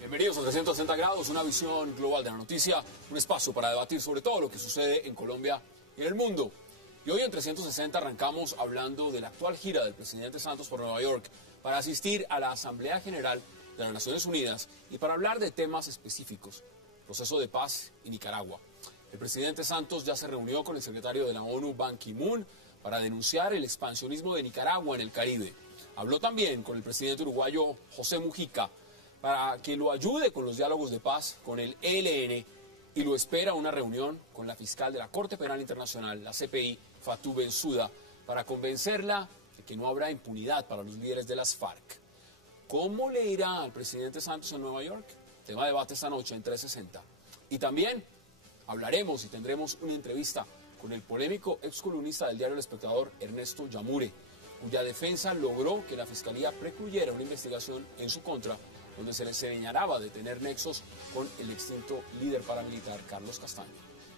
Bienvenidos a 360 grados, una visión global de la noticia, un espacio para debatir sobre todo lo que sucede en Colombia y en el mundo. Y hoy en 360 arrancamos hablando de la actual gira del presidente Santos por Nueva York para asistir a la Asamblea General de las Naciones Unidas y para hablar de temas específicos, proceso de paz y Nicaragua. El presidente Santos ya se reunió con el secretario de la ONU, Ban Ki-moon, para denunciar el expansionismo de Nicaragua en el Caribe. Habló también con el presidente uruguayo José Mujica para que lo ayude con los diálogos de paz con el ELN y lo espera una reunión con la fiscal de la Corte Penal Internacional, la CPI, Fatou Bensouda, para convencerla de que no habrá impunidad para los líderes de las FARC. ¿Cómo le irá al presidente Santos en Nueva York? Tema de debate esta noche en 360. Y también hablaremos y tendremos una entrevista con el polémico excolumnista del diario El Espectador, Ernesto Yamure, cuya defensa logró que la Fiscalía precluyera una investigación en su contra, donde se le señalaba de tener nexos con el extinto líder paramilitar Carlos Castaño.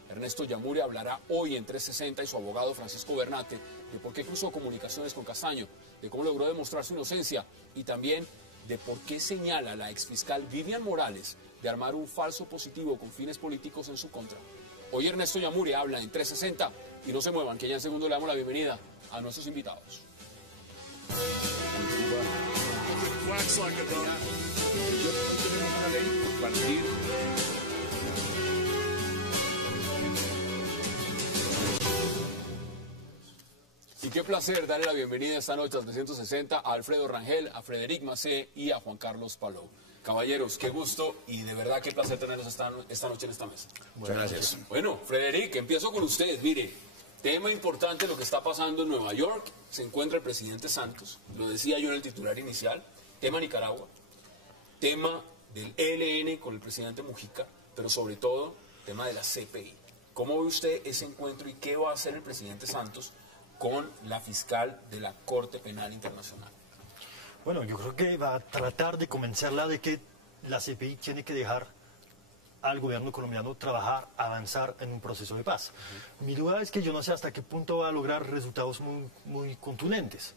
Ernesto Yamure hablará hoy en 360 y su abogado Francisco Bernate de por qué cruzó comunicaciones con Castaño, de cómo logró demostrar su inocencia y también de por qué señala a la exfiscal Vivian Morales de armar un falso positivo con fines políticos en su contra. Hoy Ernesto Yamure habla en 360 y no se muevan, que ya en segundo le damos la bienvenida a nuestros invitados. Y qué placer darle la bienvenida esta noche a 360 a Alfredo Rangel, a Frederic Macé y a Juan Carlos Palou. Caballeros, qué gusto y de verdad qué placer tenerlos esta noche en esta mesa. Muchas gracias. Bueno, Frederic, empiezo con usted. Mire, tema importante lo que está pasando en Nueva York. Se encuentra el presidente Santos, lo decía yo en el titular inicial. Tema Nicaragua, tema del ELN con el presidente Mujica, pero sobre todo tema de la CPI. ¿Cómo ve usted ese encuentro y qué va a hacer el presidente Santos con la fiscal de la Corte Penal Internacional? Bueno, yo creo que va a tratar de convencerla de que la CPI tiene que dejar al gobierno colombiano trabajar, avanzar en un proceso de paz. Mi duda es que yo no sé hasta qué punto va a lograr resultados muy contundentes,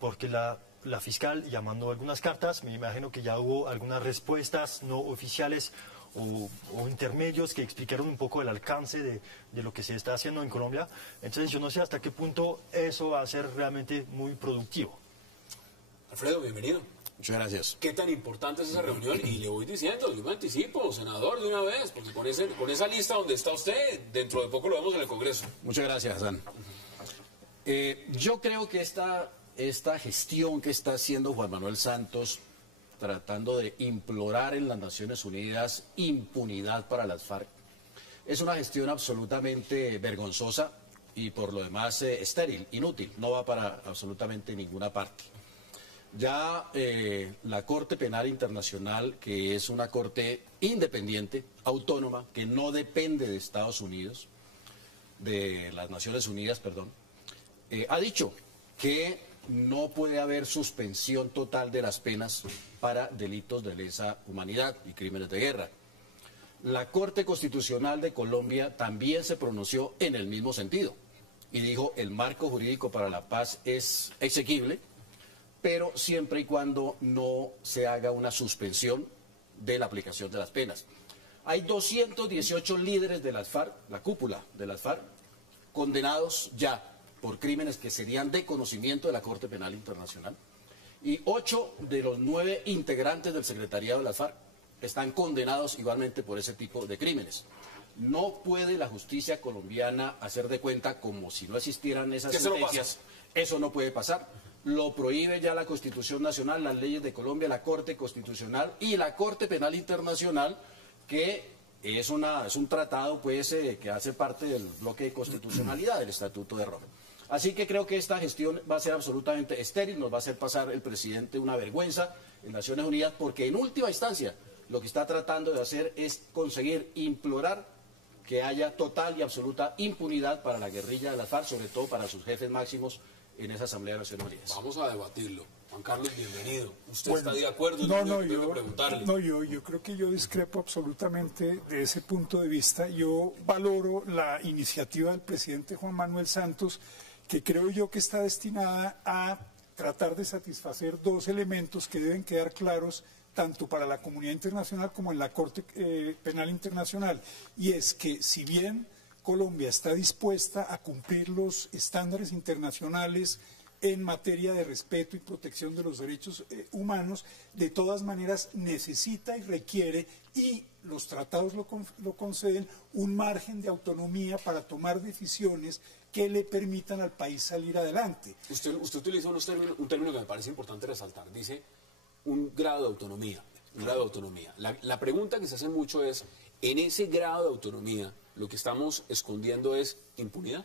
porque la fiscal, llamando algunas cartas, me imagino que ya hubo algunas respuestas no oficiales o intermedios que explicaron un poco el alcance de lo que se está haciendo en Colombia. Entonces yo no sé hasta qué punto eso va a ser realmente muy productivo. Alfredo, bienvenido. Muchas gracias. ¿Qué tan importante es esa reunión? Y le voy diciendo, yo me anticipo, senador, de una vez, porque con esa lista donde está usted, dentro de poco lo vemos en el Congreso. Muchas gracias, Hassan. Yo creo que esta gestión que está haciendo Juan Manuel Santos, tratando de implorar en las Naciones Unidas impunidad para las FARC, es una gestión absolutamente vergonzosa y por lo demás estéril, inútil, no va para absolutamente ninguna parte. Ya la Corte Penal Internacional, que es una corte independiente, autónoma, que no depende de Estados Unidos, de las Naciones Unidas, perdón, ha dicho que no puede haber suspensión total de las penas para delitos de lesa humanidad y crímenes de guerra. La Corte Constitucional de Colombia también se pronunció en el mismo sentido y dijo el marco jurídico para la paz es exequible, pero siempre y cuando no se haga una suspensión de la aplicación de las penas. Hay 218 líderes de las FARC, la cúpula de las FARC, condenados ya por crímenes que serían de conocimiento de la Corte Penal Internacional, y 8 de los 9 integrantes del secretariado de las FARC están condenados igualmente por ese tipo de crímenes. No puede la justicia colombiana hacer de cuenta como si no existieran esas sentencias. Eso no puede pasar. Lo prohíbe ya la Constitución Nacional, las leyes de Colombia, la Corte Constitucional y la Corte Penal Internacional, que es un tratado pues, que hace parte del bloque de constitucionalidad del Estatuto de Roma. Así que creo que esta gestión va a ser absolutamente estéril, nos va a hacer pasar el presidente una vergüenza en Naciones Unidas, porque en última instancia lo que está tratando de hacer es conseguir implorar que haya total y absoluta impunidad para la guerrilla de las FARC, sobre todo para sus jefes máximos en esa Asamblea de Naciones Unidas. Vamos a debatirlo. Juan Carlos, bienvenido. ¿Usted Bueno, está de acuerdo? Yo creo que yo discrepo absolutamente de ese punto de vista. Yo valoro la iniciativa del presidente Juan Manuel Santos, que creo yo que está destinada a tratar de satisfacer dos elementos que deben quedar claros tanto para la comunidad internacional como en la Corte Penal Internacional. Y es que si bien Colombia está dispuesta a cumplir los estándares internacionales en materia de respeto y protección de los derechos humanos, de todas maneras necesita y requiere, y los tratados lo conceden, un margen de autonomía para tomar decisiones que le permitan al país salir adelante. Usted utiliza un término que me parece importante resaltar. Dice un grado de autonomía. Un grado de autonomía. La pregunta que se hace mucho es, en ese grado de autonomía, lo que estamos escondiendo es impunidad.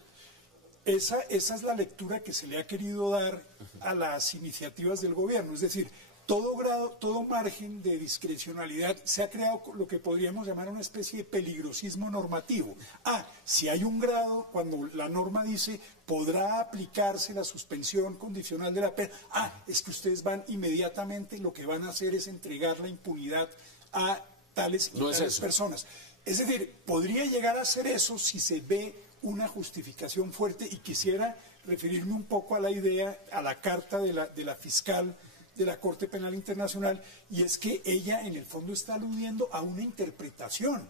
Esa es la lectura que se le ha querido dar a las iniciativas del gobierno. Es decir, todo margen de discrecionalidad se ha creado lo que podríamos llamar una especie de peligrosismo normativo. Si hay un grado, cuando la norma dice podrá aplicarse la suspensión condicional de la pena, es que ustedes van inmediatamente, lo que van a hacer es entregar la impunidad a tales y tales personas. Es decir, podría llegar a ser eso si se ve una justificación fuerte, y quisiera referirme un poco a la idea, a la carta de la fiscal de la Corte Penal Internacional, y es que ella en el fondo está aludiendo a una interpretación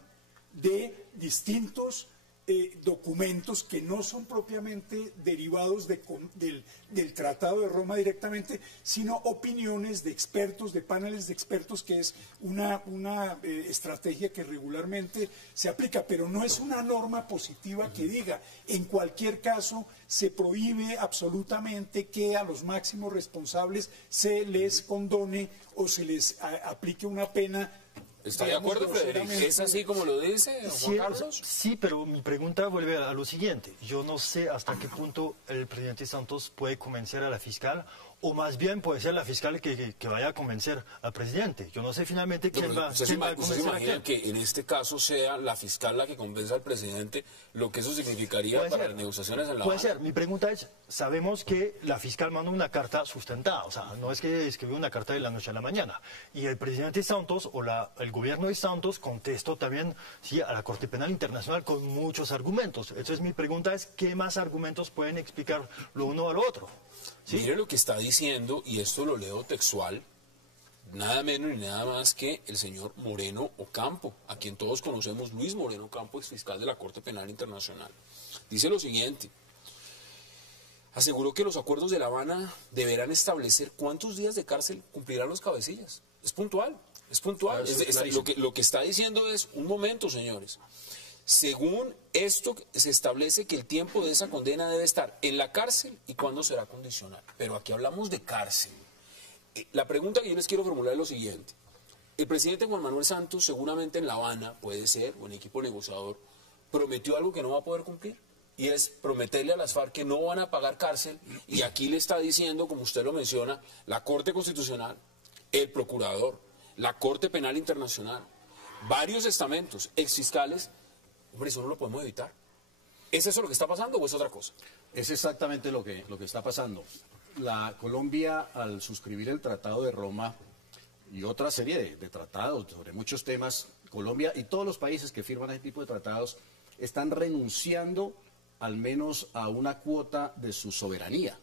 de distintos documentos que no son propiamente derivados del Tratado de Roma directamente, sino opiniones de expertos, de paneles de expertos, que es una estrategia que regularmente se aplica, pero no es una norma positiva que diga, en cualquier caso se prohíbe absolutamente que a los máximos responsables se les condone o se les aplique una pena. ¿Está de acuerdo, Frederic? ¿Es así como lo dice Juan Carlos? Sí, pero mi pregunta vuelve a lo siguiente. Yo no sé hasta qué punto el presidente Santos puede convencer a la fiscal, o más bien puede ser la fiscal que vaya a convencer al presidente. Yo no sé finalmente quién va a ¿Usted se convencer a imagina quién? que en este caso sea la fiscal la que convenza al presidente, lo que eso significaría para las negociaciones en La Habana? Puede ser. Mi pregunta es, sabemos que la fiscal mandó una carta sustentada, o sea, no es que escribió una carta de la noche a la mañana. Y el presidente Santos o el gobierno de Santos contestó también a la Corte Penal Internacional con muchos argumentos. Entonces mi pregunta es, ¿qué más argumentos pueden explicar lo uno a lo otro? ¿Sí? Mire lo que está diciendo, y esto lo leo textual, nada menos ni nada más que el señor Moreno Ocampo, a quien todos conocemos, Luis Moreno Ocampo, ex fiscal de la Corte Penal Internacional. Dice lo siguiente: aseguró que los acuerdos de La Habana deberán establecer cuántos días de cárcel cumplirán los cabecillas. Es puntual, es puntual. Lo que está diciendo es, un momento, señores. Según esto, se establece que el tiempo de esa condena debe estar en la cárcel y cuándo será condicional. Pero aquí hablamos de cárcel. La pregunta que yo les quiero formular es lo siguiente. El presidente Juan Manuel Santos, seguramente en La Habana, puede ser, o en equipo negociador, prometió algo que no va a poder cumplir. Y es prometerle a las FARC que no van a pagar cárcel. Y aquí le está diciendo, como usted lo menciona, la Corte Constitucional, el Procurador, la Corte Penal Internacional, varios estamentos, exfiscales. Hombre, eso no lo podemos evitar. ¿Es eso lo que está pasando o es otra cosa? Es exactamente lo que está pasando. La Colombia, al suscribir el Tratado de Roma y otra serie de tratados sobre muchos temas, Colombia y todos los países que firman ese tipo de tratados están renunciando al menos a una cuota de su soberanía.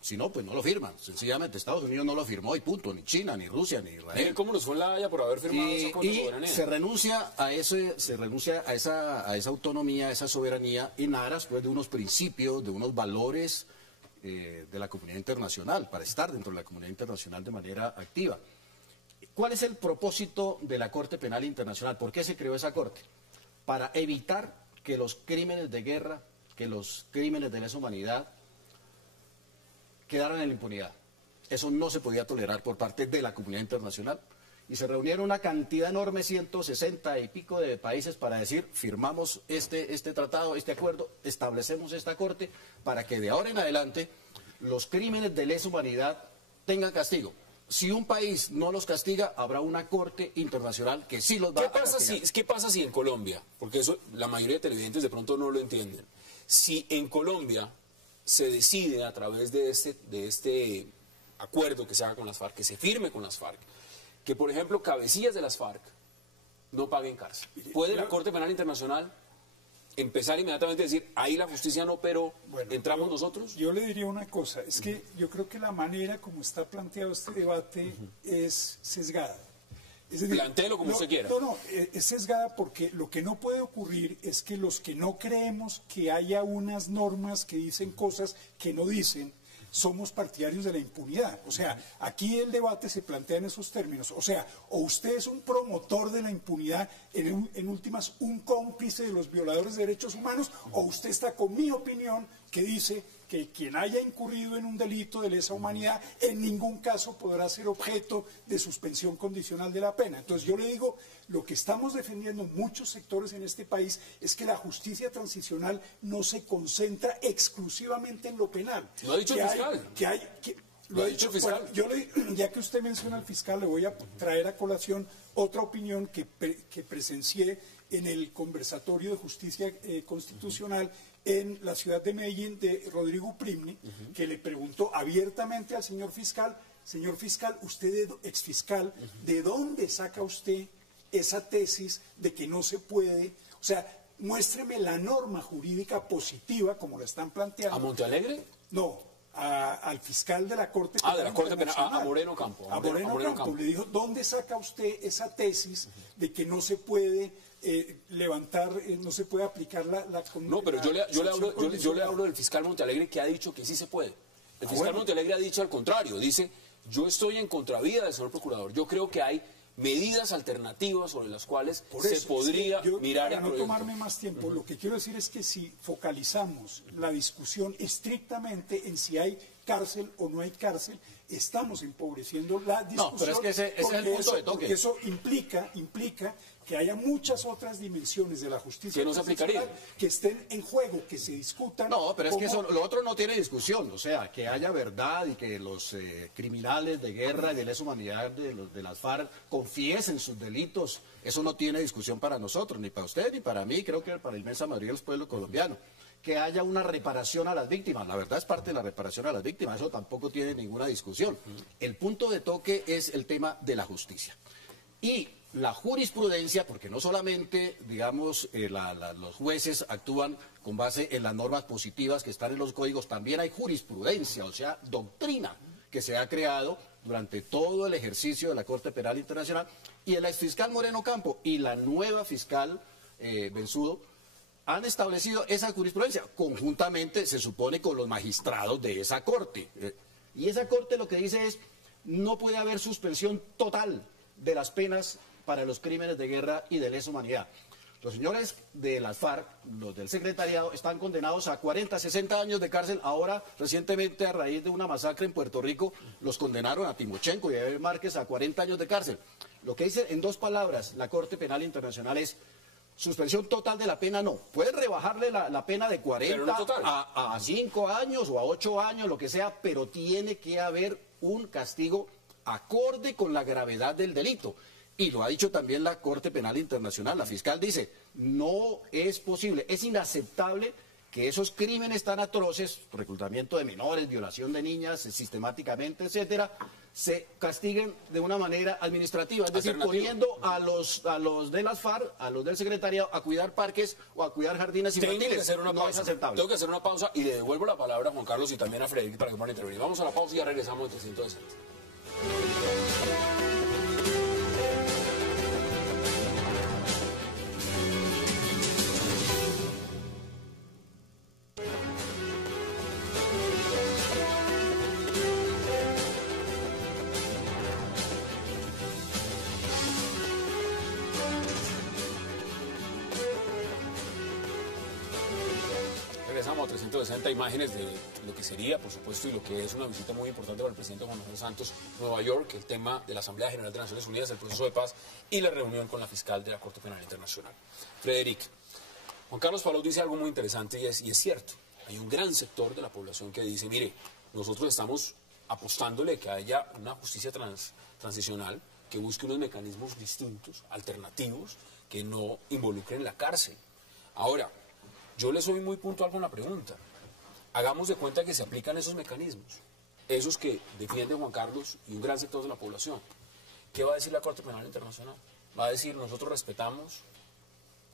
Si no, pues no lo firman. Sencillamente Estados Unidos no lo firmó y punto. Ni China, ni Rusia, ni Israel. ¿Cómo nos fue en La Haya por haber firmado esa cuota de soberanía? Se renuncia a esa autonomía, a esa soberanía, en aras pues, de unos principios, de unos valores de la comunidad internacional, para estar dentro de la comunidad internacional de manera activa. ¿Cuál es el propósito de la Corte Penal Internacional? ¿Por qué se creó esa Corte? Para evitar que los crímenes de guerra, que los crímenes de lesa humanidad quedaran en la impunidad. Eso no se podía tolerar por parte de la comunidad internacional. Y se reunieron una cantidad enorme, 160 y pico de países, para decir, firmamos este tratado, este acuerdo, establecemos esta corte, para que de ahora en adelante los crímenes de lesa humanidad tengan castigo. Si un país no los castiga, habrá una corte internacional que sí los va a castigar. ¿Qué pasa si en Colombia, porque eso la mayoría de televidentes de pronto no lo entienden, si en Colombia se decide a través de este acuerdo que se haga con las FARC, que se firme con las FARC, que por ejemplo cabecillas de las FARC no paguen cárcel. ¿Puede la Corte Penal Internacional empezar inmediatamente a decir, ahí la justicia no, pero entramos nosotros? Yo le diría una cosa, es que yo creo que la manera como está planteado este debate es sesgada. Es decir, plantéelo como usted quiera. Es sesgada porque lo que no puede ocurrir es que los que no creemos que haya unas normas que dicen cosas que no dicen, somos partidarios de la impunidad. O sea, aquí el debate se plantea en esos términos. O sea, o usted es un promotor de la impunidad, en últimas un cómplice de los violadores de derechos humanos, o usted está con mi opinión que dice que quien haya incurrido en un delito de lesa humanidad en ningún caso podrá ser objeto de suspensión condicional de la pena. Entonces yo le digo, lo que estamos defendiendo muchos sectores en este país es que la justicia transicional no se concentra exclusivamente en lo penal. Lo ha dicho el fiscal. Lo ha dicho el fiscal. Bueno, ya que usted menciona al fiscal, le voy a traer a colación otra opinión que presencié en el conversatorio de justicia constitucional en la ciudad de Medellín de Rodrigo Primni, que le preguntó abiertamente al señor fiscal, usted exfiscal, ¿de dónde saca usted esa tesis de que no se puede? O sea, muéstreme la norma jurídica positiva como la están planteando. ¿A Montealegre? No, al fiscal de la Corte Penal. De la Corte Penal, a Moreno Campo. A Moreno Campo. Le dijo, ¿dónde saca usted esa tesis de que no se puede levantar, no se puede aplicar la No, pero yo le hablo del fiscal Montealegre, que ha dicho que sí se puede. El fiscal Montealegre ha dicho al contrario, dice, yo estoy en contravía del señor procurador, yo creo que hay medidas alternativas sobre las cuales se podría mirar el proyecto. Para no tomarme más tiempo, lo que quiero decir es que si focalizamos la discusión estrictamente en si hay cárcel o no hay cárcel, estamos empobreciendo la discusión. No, pero es que ese es el punto de toque. Porque eso implica que haya muchas otras dimensiones de la justicia que no se aplicaría, que estén en juego, que se discutan. No, pero es que lo otro no tiene discusión, o sea, que haya verdad y que los criminales de guerra y de lesa humanidad de las FARC confiesen sus delitos, eso no tiene discusión para nosotros, ni para usted ni para mí, creo que para la inmensa mayoría del pueblo colombiano. Que haya una reparación a las víctimas, la verdad es parte de la reparación a las víctimas, eso tampoco tiene ninguna discusión. El punto de toque es el tema de la justicia. Y la jurisprudencia, porque no solamente, digamos, los jueces actúan con base en las normas positivas que están en los códigos, también hay jurisprudencia, o sea, doctrina que se ha creado durante todo el ejercicio de la Corte Penal Internacional, y el exfiscal Moreno Campo y la nueva fiscal Bensudo han establecido esa jurisprudencia, conjuntamente se supone con los magistrados de esa Corte. Y esa Corte lo que dice es, no puede haber suspensión total de las penas para los crímenes de guerra y de lesa humanidad. Los señores de las FARC, los del secretariado, están condenados a 40, 60 años de cárcel. Ahora, recientemente, a raíz de una masacre en Puerto Rico, los condenaron a Timochenko y a Eber Márquez a 40 años de cárcel. Lo que dice en dos palabras la Corte Penal Internacional es suspensión total de la pena, no. Pueden rebajarle la pena de 40 a 5 años o a 8 años, lo que sea, pero tiene que haber un castigo acorde con la gravedad del delito. Y lo ha dicho también la Corte Penal Internacional. La fiscal dice, no es posible, es inaceptable que esos crímenes tan atroces, reclutamiento de menores, violación de niñas sistemáticamente, etcétera, se castiguen de una manera administrativa, es decir, poniendo a los de las FARC, a los del secretariado, a cuidar parques o a cuidar jardines infantiles. No es aceptable. Tengo que hacer una pausa y le devuelvo la palabra a Juan Carlos y también a Frederick para que puedan intervenir. Vamos a la pausa y ya regresamos en 360. Regresamos a 360 imágenes de lo que sería, por supuesto, y lo que es una visita muy importante para el presidente Juan Manuel Santos a Nueva York, el tema de la Asamblea General de Naciones Unidas, el proceso de paz y la reunión con la fiscal de la Corte Penal Internacional. Frederick, Juan Carlos Palou dice algo muy interesante y es cierto. Hay un gran sector de la población que dice, mire, nosotros estamos apostándole que haya una justicia transicional que busque unos mecanismos distintos, alternativos, que no involucren la cárcel. Ahora, yo le soy muy puntual con la pregunta. Hagamos de cuenta que se aplican esos mecanismos. esos que defienden Juan Carlos y un gran sector de la población. ¿Qué va a decir la Corte Penal Internacional? ¿Va a decir nosotros respetamos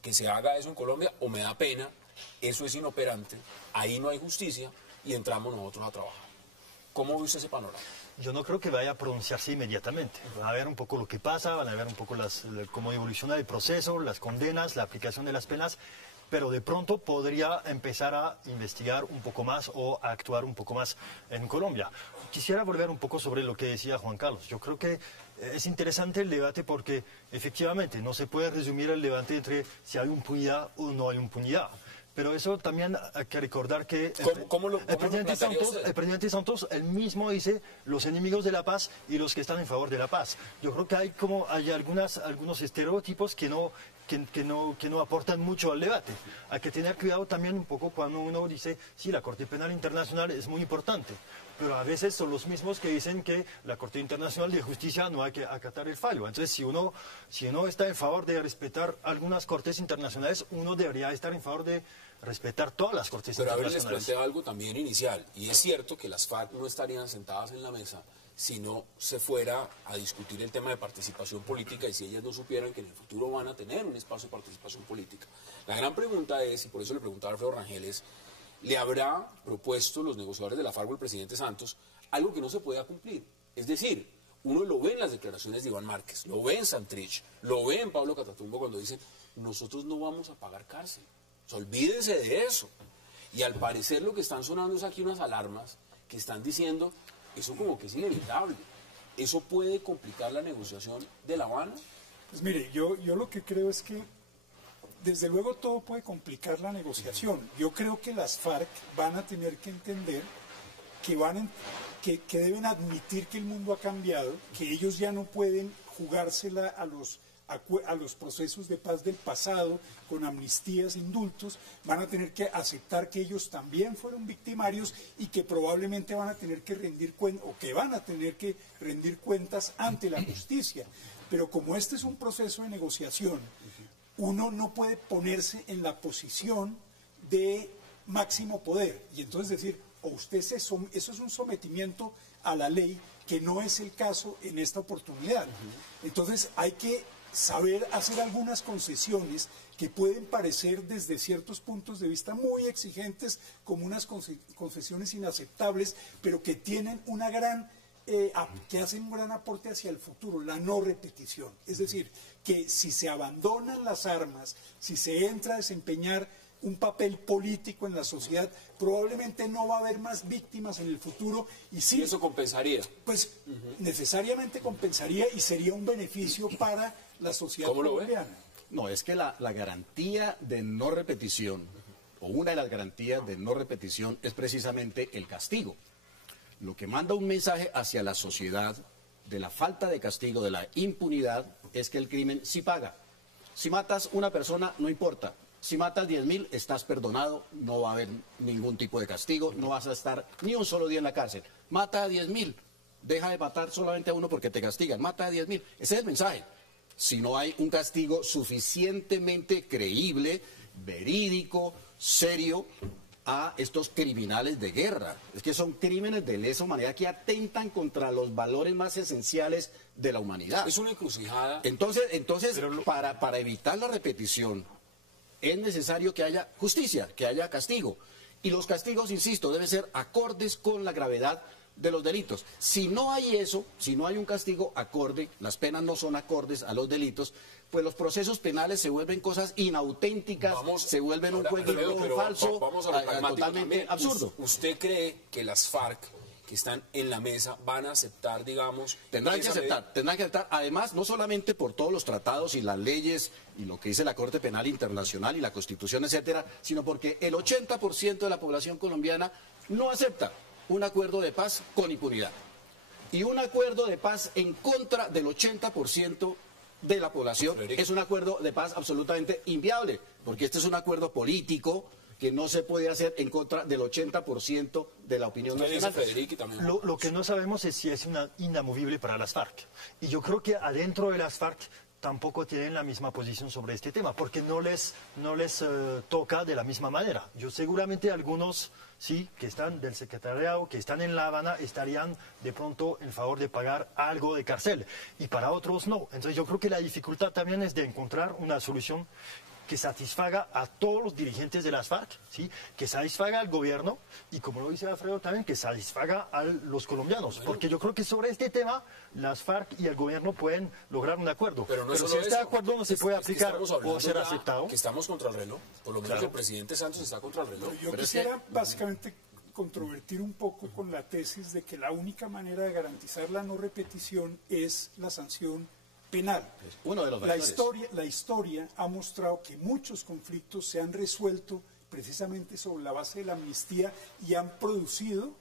que se haga eso en Colombia o me da pena, eso es inoperante, ahí no hay justicia y entramos nosotros a trabajar? ¿Cómo ve usted ese panorama? Yo no creo que vaya a pronunciarse inmediatamente. Van a ver un poco lo que pasa, van a ver un poco cómo evoluciona el proceso, las condenas, la aplicación de las penas, pero de pronto podría empezar a investigar un poco más o a actuar un poco más en Colombia. Quisiera volver un poco sobre lo que decía Juan Carlos. Yo creo que es interesante el debate porque efectivamente no se puede resumir el debate entre si hay impunidad o no hay impunidad. Pero eso también hay que recordar que el presidente Santos él mismo dice los enemigos de la paz y los que están en favor de la paz. Yo creo que hay algunos estereotipos que no aportan mucho al debate. Hay que tener cuidado también un poco cuando uno dice, sí, la Corte Penal Internacional es muy importante, pero a veces son los mismos que dicen que la Corte Internacional de Justicia no hay que acatar el fallo. Entonces, si uno está en favor de respetar algunas cortes internacionales, uno debería estar en favor de respetar todas las cortes internacionales. Pero a ver, les planteo algo también inicial, y es cierto que las FARC no estarían sentadas en la mesa si no se fuera a discutir el tema de participación política y si ellas no supieran que en el futuro van a tener un espacio de participación política. La gran pregunta es, y por eso le preguntaba a Alfredo Rangel, es, ¿le habrá propuesto los negociadores de la FARC o el presidente Santos algo que no se pueda cumplir? Es decir, uno lo ve en las declaraciones de Iván Márquez, lo ve en Santrich, lo ve en Pablo Catatumbo cuando dicen, nosotros no vamos a pagar cárcel. O sea, olvídense de eso. Y al parecer lo que están sonando es aquí unas alarmas que están diciendo, eso como que es inevitable. ¿Eso puede complicar la negociación de La Habana? Pues mire, yo lo que creo es que desde luego todo puede complicar la negociación. Yo creo que las FARC van a tener que entender que deben admitir que el mundo ha cambiado, que ellos ya no pueden jugársela a los procesos de paz del pasado, con amnistías, indultos. Van a tener que aceptar que ellos también fueron victimarios y que probablemente van a tener que rendir cuentas ante la justicia. Pero como este es un proceso de negociación, uno no puede ponerse en la posición de máximo poder y entonces decir, eso es un sometimiento a la ley, que no es el caso en esta oportunidad. Entonces hay que saber hacer algunas concesiones que pueden parecer desde ciertos puntos de vista muy exigentes, como unas concesiones inaceptables, pero que tienen que hacen un gran aporte hacia el futuro, la no repetición. Es decir, que si se abandonan las armas, si se entra a desempeñar un papel político en la sociedad, probablemente no va a haber más víctimas en el futuro. Y sí, eso compensaría. Pues necesariamente compensaría y sería un beneficio para la sociedad colombiana. No, es que la garantía de no repetición, o una de las garantías de no repetición, es precisamente el castigo. Lo que manda un mensaje hacia la sociedad de la falta de castigo, de la impunidad, es que el crimen sí paga. Si matas una persona, no importa. Si matas 10.000, estás perdonado, no va a haber ningún tipo de castigo, no vas a estar ni un solo día en la cárcel. Mata a 10.000, deja de matar solamente a uno porque te castigan, mata a 10.000. Ese es el mensaje. Si no hay un castigo suficientemente creíble, verídico, serio, a estos criminales de guerra. Es que son crímenes de lesa humanidad que atentan contra los valores más esenciales de la humanidad. Es una encrucijada. Entonces para evitar la repetición, es necesario que haya justicia, que haya castigo. Y los castigos, insisto, deben ser acordes con la gravedad de los delitos. Si no hay eso, si no hay un castigo acorde, las penas no son acordes a los delitos, pues los procesos penales se vuelven cosas inauténticas, se vuelven un juego falso, totalmente absurdo. ¿Usted cree que las FARC que están en la mesa van a aceptar, digamos... Tendrán que aceptar, además, no solamente por todos los tratados y las leyes y lo que dice la Corte Penal Internacional y la Constitución, etcétera, sino porque el 80% de la población colombiana no acepta un acuerdo de paz con impunidad. Y un acuerdo de paz en contra del 80% de la población es un acuerdo de paz absolutamente inviable, porque este es un acuerdo político que no se puede hacer en contra del 80% de la opinión nacional. Lo que no sabemos es si es inamovible para las FARC. Y yo creo que adentro de las FARC tampoco tienen la misma posición sobre este tema, porque no les toca de la misma manera. Yo seguramente algunos, sí, que están del secretariado, que están en La Habana, estarían de pronto en favor de pagar algo de cárcel, y para otros no. Entonces yo creo que la dificultad también es de encontrar una solución que satisfaga a todos los dirigentes de las FARC, ¿sí? Que satisfaga al gobierno y, como lo dice Alfredo también, que satisfaga a los colombianos. Porque yo creo que sobre este tema las FARC y el gobierno pueden lograr un acuerdo. Pero, no si solo este eso, acuerdo no se puede aplicar o ser aceptado. Que estamos contra el reloj. Por lo menos el presidente Santos está contra el reloj. Yo quisiera básicamente controvertir un poco con la tesis de que la única manera de garantizar la no repetición es la sanción penal. Uno de los factores. La historia ha mostrado que muchos conflictos se han resuelto precisamente sobre la base de la amnistía y han producido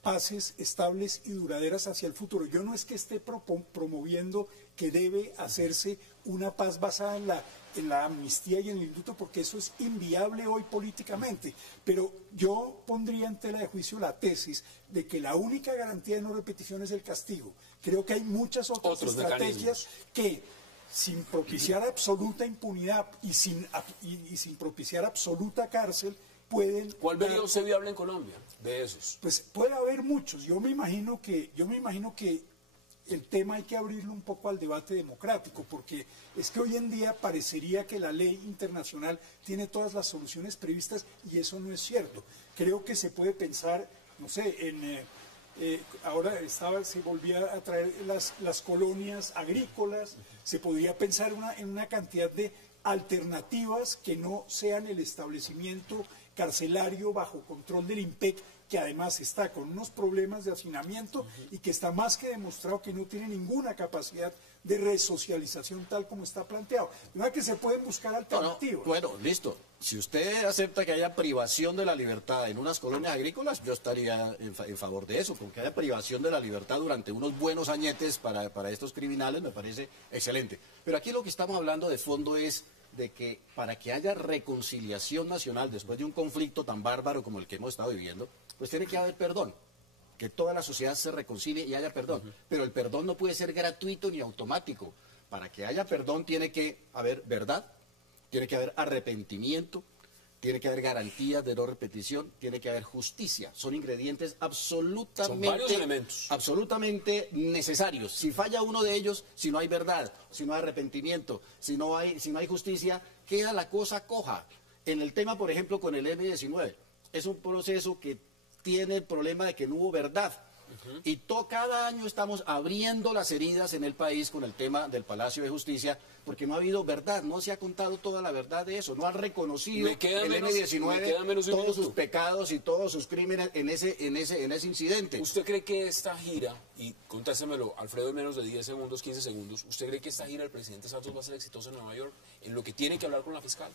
paces estables y duraderas hacia el futuro. Yo no es que esté promoviendo que debe hacerse una paz basada en la amnistía y en el indulto, porque eso es inviable hoy políticamente, pero yo pondría en tela de juicio la tesis de que la única garantía de no repetición es el castigo. Creo que hay muchas otras estrategias que, sin propiciar absoluta impunidad y sin propiciar absoluta cárcel, pueden... ¿Cuál vería usted viable en Colombia de esos? Pues puede haber muchos. Yo me imagino que el tema hay que abrirlo un poco al debate democrático, porque es que hoy en día parecería que la ley internacional tiene todas las soluciones previstas y eso no es cierto. Creo que se puede pensar, no sé, ahora se volvía a traer las colonias agrícolas, se podría pensar en una cantidad de alternativas que no sean el establecimiento carcelario bajo control del IMPEC, que además está con unos problemas de hacinamiento y que está más que demostrado que no tiene ninguna capacidad de resocialización tal como está planteado. De manera que se pueden buscar alternativas. Bueno, listo. Si usted acepta que haya privación de la libertad en unas colonias agrícolas, yo estaría en favor de eso, porque haya privación de la libertad durante unos buenos añetes para estos criminales me parece excelente. Pero aquí lo que estamos hablando de fondo es de que para que haya reconciliación nacional después de un conflicto tan bárbaro como el que hemos estado viviendo, pues tiene que haber perdón, que toda la sociedad se reconcilie y haya perdón. Pero el perdón no puede ser gratuito ni automático. Para que haya perdón tiene que haber verdad, tiene que haber arrepentimiento, tiene que haber garantías de no repetición, tiene que haber justicia. Son ingredientes absolutamente necesarios. Si falla uno de ellos, si no hay verdad, si no hay arrepentimiento, si no hay justicia, queda la cosa coja. En el tema, por ejemplo, con el M-19, es un proceso que tiene el problema de que no hubo verdad. Y cada año estamos abriendo las heridas en el país con el tema del Palacio de Justicia, porque no ha habido verdad, no se ha contado toda la verdad de eso, no han reconocido el M-19 todos sus pecados y todos sus crímenes en ese incidente. ¿Usted cree que esta gira, y contásemelo, Alfredo, en menos de 10 segundos, 15 segundos, ¿usted cree que esta gira del presidente Santos va a ser exitosa en Nueva York en lo que tiene que hablar con la fiscal?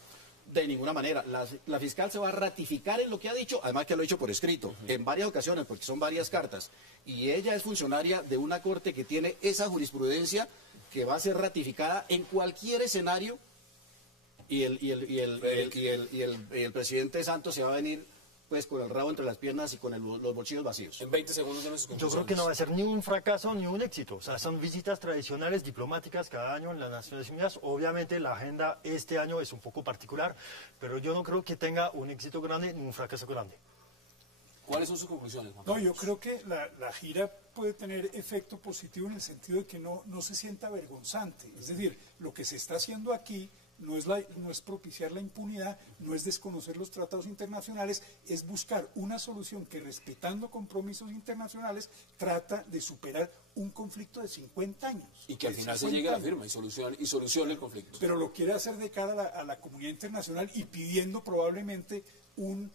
De ninguna manera. La fiscal se va a ratificar en lo que ha dicho, además que lo ha dicho por escrito, en varias ocasiones, porque son varias cartas. Y ella es funcionaria de una corte que tiene esa jurisprudencia que va a ser ratificada en cualquier escenario. Y el presidente Santos se va a venir pues con el rabo entre las piernas y con los bolsillos vacíos. En 20 segundos de nuestras Yo creo que no va a ser ni un fracaso ni un éxito. O sea, son visitas tradicionales diplomáticas cada año en las Naciones Unidas. Obviamente la agenda este año es un poco particular, pero yo no creo que tenga un éxito grande ni un fracaso grande. ¿Cuáles son sus conclusiones, Juan No, Carlos? yo creo que la gira puede tener efecto positivo en el sentido de que no se sienta vergonzante. Es decir, lo que se está haciendo aquí no es propiciar la impunidad, no es desconocer los tratados internacionales, es buscar una solución que, respetando compromisos internacionales, trata de superar un conflicto de 50 años. Y que al final se llegue a la firma y solucione el conflicto. Pero lo quiere hacer de cara a la comunidad internacional y pidiendo probablemente un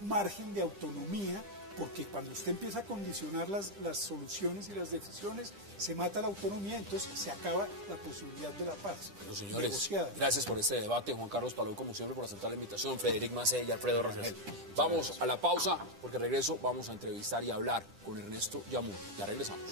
margen de autonomía, porque cuando usted empieza a condicionar las soluciones y las decisiones, se mata la autonomía, entonces se acaba la posibilidad de la paz. Pero señores, negociada. gracias por este debate. Juan Carlos Palou, como siempre, por aceptar la invitación. Frederic Macé y Alfredo Rangel. Vamos a la pausa, porque al regreso vamos a entrevistar y hablar con Ernesto Yamur. Ya regresamos.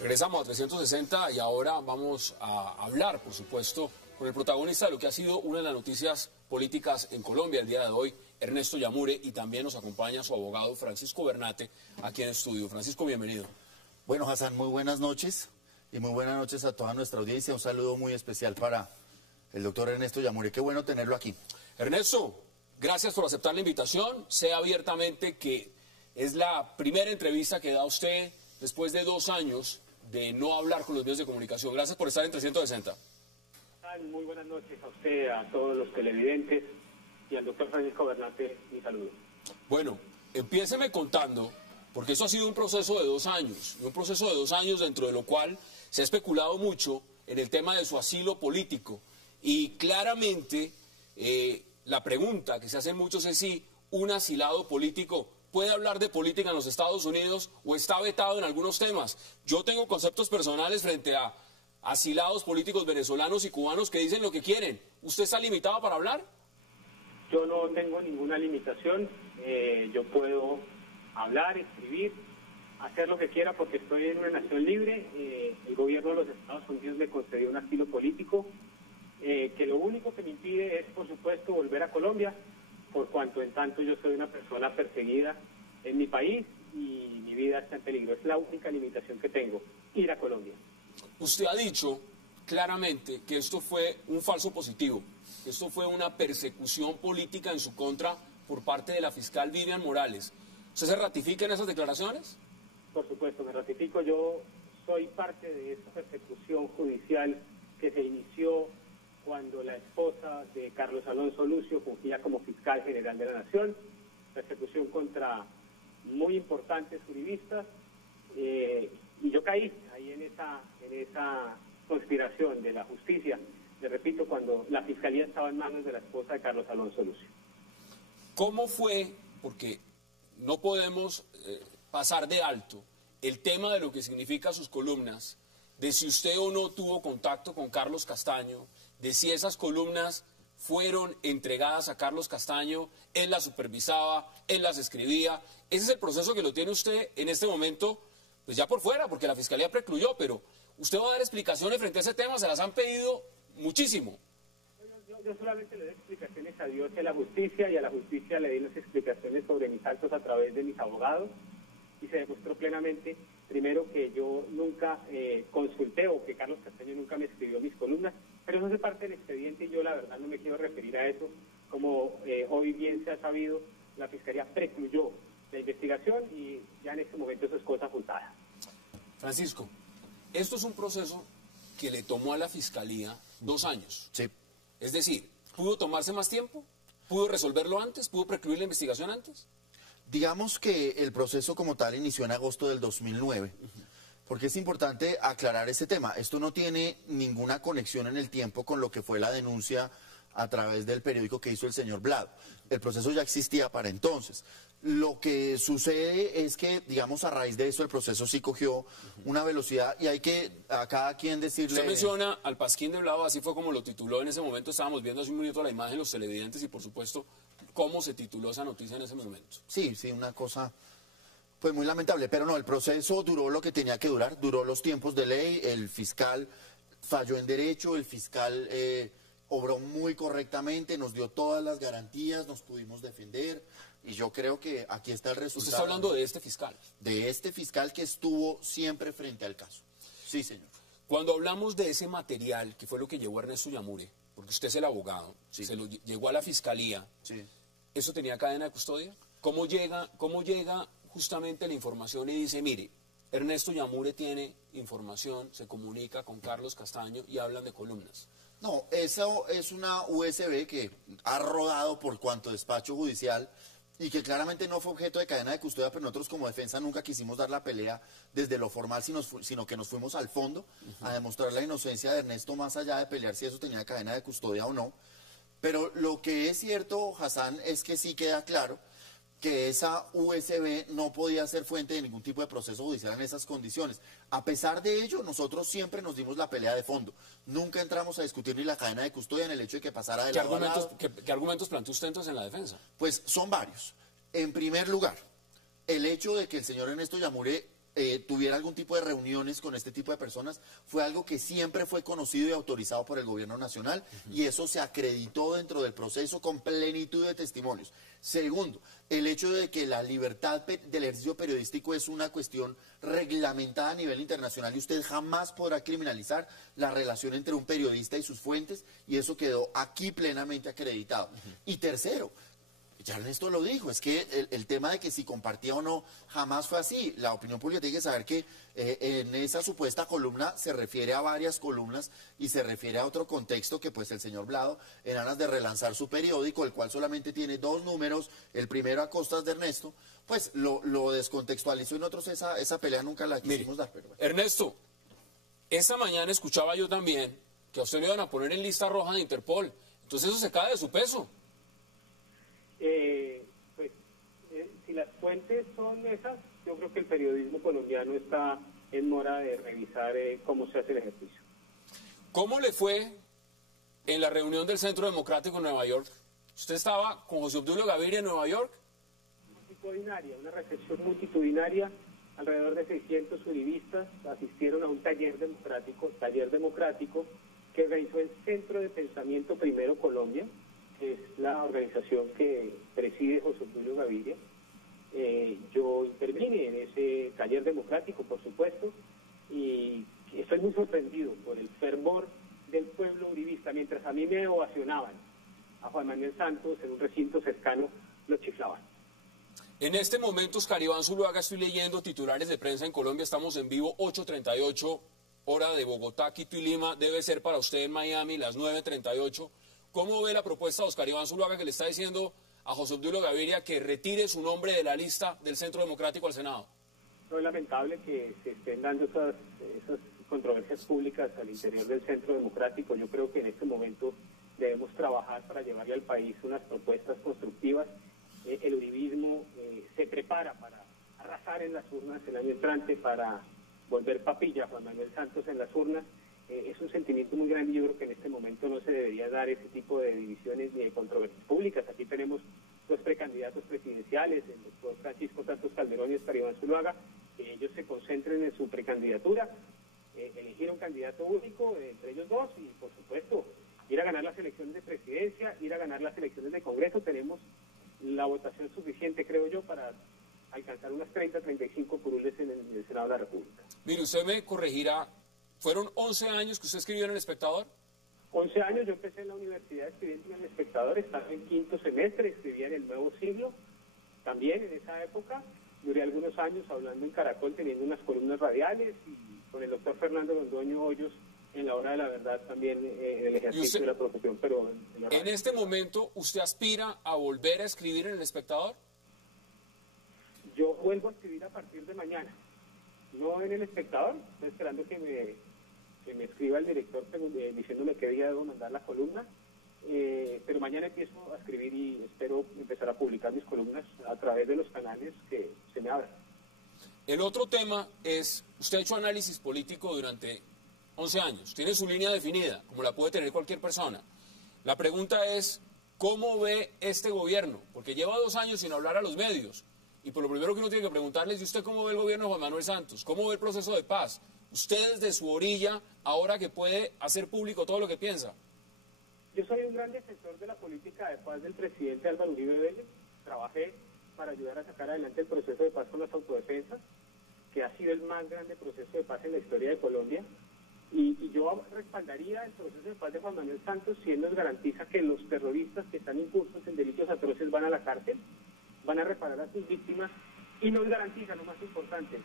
Regresamos a 360 y ahora vamos a hablar, por supuesto, con el protagonista de lo que ha sido una de las noticias políticas en Colombia el día de hoy, Ernesto Yamure, y también nos acompaña su abogado Francisco Bernate aquí en estudio. Francisco, bienvenido. Bueno, Hassan, muy buenas noches y muy buenas noches a toda nuestra audiencia. Un saludo muy especial para el doctor Ernesto Yamure. Qué bueno tenerlo aquí. Ernesto, gracias por aceptar la invitación. Sé abiertamente que es la primera entrevista que da usted después de 2 años de no hablar con los medios de comunicación. Gracias por estar en 360. Muy buenas noches a usted, a todos los televidentes y al doctor Francisco Bernate, mi saludo. Bueno, empiéceme contando, porque eso ha sido un proceso de 2 años, y un proceso de 2 años dentro de lo cual se ha especulado mucho en el tema de su asilo político. Y claramente la pregunta que se hacen muchos es si un asilado político puede hablar de política en los Estados Unidos o está vetado en algunos temas. Yo tengo conceptos personales frente a asilados políticos venezolanos y cubanos que dicen lo que quieren. ¿Usted está limitado para hablar? Yo no tengo ninguna limitación. Yo puedo hablar, escribir, hacer lo que quiera porque estoy en una nación libre. El gobierno de los Estados Unidos me concedió un asilo político, que lo único que me impide es, por supuesto, volver a Colombia, por cuanto en tanto yo soy una persona perseguida en mi país y mi vida está en peligro. Es la única limitación que tengo, ir a Colombia. Usted ha dicho claramente que esto fue un falso positivo, que esto fue una persecución política en su contra por parte de la fiscal Vivian Morales. ¿Usted se ratifica en esas declaraciones? Por supuesto, me ratifico. Yo soy parte de esa persecución judicial que se inició cuando la esposa de Carlos Alonso Lucio fungía como fiscal general de la Nación. Persecución contra muy importantes juristas. Y yo caí ahí en esa conspiración de la justicia, le repito, cuando la fiscalía estaba en manos de la esposa de Carlos Alonso Lucio. ¿Cómo fue? Porque no podemos pasar de alto el tema de lo que significa sus columnas, de si usted o no tuvo contacto con Carlos Castaño, de si esas columnas fueron entregadas a Carlos Castaño, él las supervisaba, él las escribía. Ese es el proceso que lo tiene usted en este momento, pues ya por fuera, porque la fiscalía precluyó, pero usted va a dar explicaciones frente a ese tema, se las han pedido muchísimo. Yo solamente le doy explicaciones a Dios y a la justicia, y a la justicia le di las explicaciones sobre mis actos a través de mis abogados, y se demostró plenamente, primero, que yo nunca consulté, o que Carlos Castaño nunca me escribió mis columnas, pero eso hace parte del expediente y yo la verdad no me quiero referir a eso. Como hoy bien se ha sabido, la fiscalía precluyó la investigación y ya en este momento eso es cosa juzgada. Francisco, esto es un proceso que le tomó a la fiscalía 2 años. Sí. Es decir, ¿pudo tomarse más tiempo? ¿Pudo resolverlo antes? ¿Pudo precluir la investigación antes? Digamos que el proceso como tal inició en agosto del 2009, porque es importante aclarar ese tema. Esto no tiene ninguna conexión en el tiempo con lo que fue la denuncia a través del periódico que hizo el señor Blado. El proceso ya existía para entonces. Lo que sucede es que, digamos, a raíz de eso el proceso sí cogió una velocidad y hay que a cada quien decirle... Usted menciona al Pasquín de Blado, así fue como lo tituló en ese momento. Estábamos viendo hace un minuto la imagen, los televidentes, y por supuesto, cómo se tituló esa noticia en ese momento. Sí, una cosa pues muy lamentable, pero no, el proceso duró lo que tenía que durar, duró los tiempos de ley, el fiscal falló en derecho, el fiscal obró muy correctamente, nos dio todas las garantías, nos pudimos defender, y yo creo que aquí está el resultado. Usted está hablando de este fiscal. De este fiscal que estuvo siempre frente al caso. Sí, señor. Cuando hablamos de ese material, que fue lo que llevó a Ernesto Yamure, porque usted es el abogado, Sí. se lo llegó a la fiscalía, Sí. ¿eso tenía cadena de custodia? ¿Cómo llega justamente la información y dice, mire, Ernesto Yamure tiene información, se comunica con Carlos Castaño y hablan de columnas? No, eso es una USB que ha rodado por cuanto despacho judicial y que claramente no fue objeto de cadena de custodia, pero nosotros como defensa nunca quisimos dar la pelea desde lo formal, sino que nos fuimos al fondo a demostrar la inocencia de Ernesto más allá de pelear si eso tenía cadena de custodia o no. Pero lo que es cierto, Hassan, es que sí queda claro que esa USB no podía ser fuente de ningún tipo de proceso judicial en esas condiciones. A pesar de ello, nosotros siempre nos dimos la pelea de fondo. Nunca entramos a discutir ni la cadena de custodia en el hecho de que pasara de lado a lado. ¿Qué argumentos planteó usted entonces en la defensa? Pues son varios. En primer lugar, el hecho de que el señor Ernesto Yamure tuviera algún tipo de reuniones con este tipo de personas, fue algo que siempre fue conocido y autorizado por el gobierno nacional, y eso se acreditó dentro del proceso con plenitud de testimonios. Segundo, el hecho de que la libertad del ejercicio periodístico es una cuestión reglamentada a nivel internacional y usted jamás podrá criminalizar la relación entre un periodista y sus fuentes, y eso quedó aquí plenamente acreditado. Y tercero, ya Ernesto lo dijo, es que el tema de que si compartía o no jamás fue así. La opinión pública tiene que saber que en esa supuesta columna se refiere a varias columnas y se refiere a otro contexto que pues el señor Blado, en aras de relanzar su periódico, el cual solamente tiene 2 números, el primero a costas de Ernesto, pues lo descontextualizó, y nosotros esa pelea nunca la quisimos dar. Pero bueno. Ernesto, esta mañana escuchaba yo también que a usted lo iban a poner en lista roja de Interpol, entonces eso se cae de su peso. Si las fuentes son esas, yo creo que el periodismo colombiano está en mora de revisar cómo se hace el ejercicio. ¿Cómo le fue en la reunión del Centro Democrático en Nueva York? ¿Usted estaba con José Obdulio Gaviria en Nueva York? Multitudinaria, una recepción multitudinaria, alrededor de 600 uribistas asistieron a un taller democrático que organizó el Centro de Pensamiento Primero Colombia, que es la organización que preside José Obdulio Gaviria. Yo intervine en ese taller democrático, por supuesto, y estoy muy sorprendido por el fervor del pueblo uribista. Mientras a mí me ovacionaban, a Juan Manuel Santos en un recinto cercano lo chiflaban. En este momento, Oscar Iván Zuluaga, estoy leyendo titulares de prensa en Colombia, estamos en vivo, 8:38, hora de Bogotá, Quito y Lima, debe ser para usted en Miami las 9:38. ¿Cómo ve la propuesta de Oscar Iván Zuluaga, que le está diciendo a José Obdulio Gaviria que retire su nombre de la lista del Centro Democrático al Senado? No, es lamentable que se estén dando esas controversias públicas al interior del Centro Democrático. Yo creo que en este momento debemos trabajar para llevarle al país unas propuestas constructivas. El uribismo se prepara para arrasar en las urnas el año entrante, para volver papilla a Juan Manuel Santos en las urnas. Es un sentimiento muy grande y yo creo que en este momento no se debería dar ese tipo de divisiones ni de controversias públicas. Aquí tenemos 2 precandidatos presidenciales, el doctor Francisco Santos Calderón y Oscar Iván Zuluaga, que ellos se concentren en su precandidatura, elegir un candidato único entre ellos 2 y, por supuesto, ir a ganar las elecciones de presidencia, ir a ganar las elecciones de Congreso. Tenemos la votación suficiente, creo yo, para alcanzar unas 30-35 curules en el Senado de la República. Mire, usted me corregirá, ¿fueron 11 años que usted escribió en El Espectador? 11 años, yo empecé en la universidad escribiendo en El Espectador, estaba en 5º semestre, escribía en El Nuevo Siglo, también en esa época, duré algunos años hablando en Caracol, teniendo unas columnas radiales, y con el doctor Fernando Londoño Hoyos en La Hora de la Verdad también en el ejercicio de la profesión, pero en este momento, ¿usted aspira a volver a escribir en El Espectador? Yo vuelvo a escribir a partir de mañana, no en El Espectador, estoy esperando que me escriba el director diciéndome qué día debo mandar la columna, pero mañana empiezo a escribir y espero empezar a publicar mis columnas a través de los canales que se me abran. El otro tema es, usted ha hecho análisis político durante 11 años, tiene su línea definida, como la puede tener cualquier persona. La pregunta es, ¿cómo ve este gobierno? Porque lleva 2 años sin hablar a los medios. Y por lo primero que uno tiene que preguntarle es, ¿y usted cómo ve el gobierno de Juan Manuel Santos? ¿Cómo ve el proceso de paz? Usted desde su orilla, ahora que puede hacer público todo lo que piensa. Yo soy un gran defensor de la política de paz del presidente Álvaro Uribe Vélez. Trabajé para ayudar a sacar adelante el proceso de paz con las autodefensas, que ha sido el más grande proceso de paz en la historia de Colombia. Y yo respaldaría el proceso de paz de Juan Manuel Santos si él nos garantiza que los terroristas que están incursos en delitos atroces van a la cárcel, van a reparar a sus víctimas, y nos garantiza, lo más importante,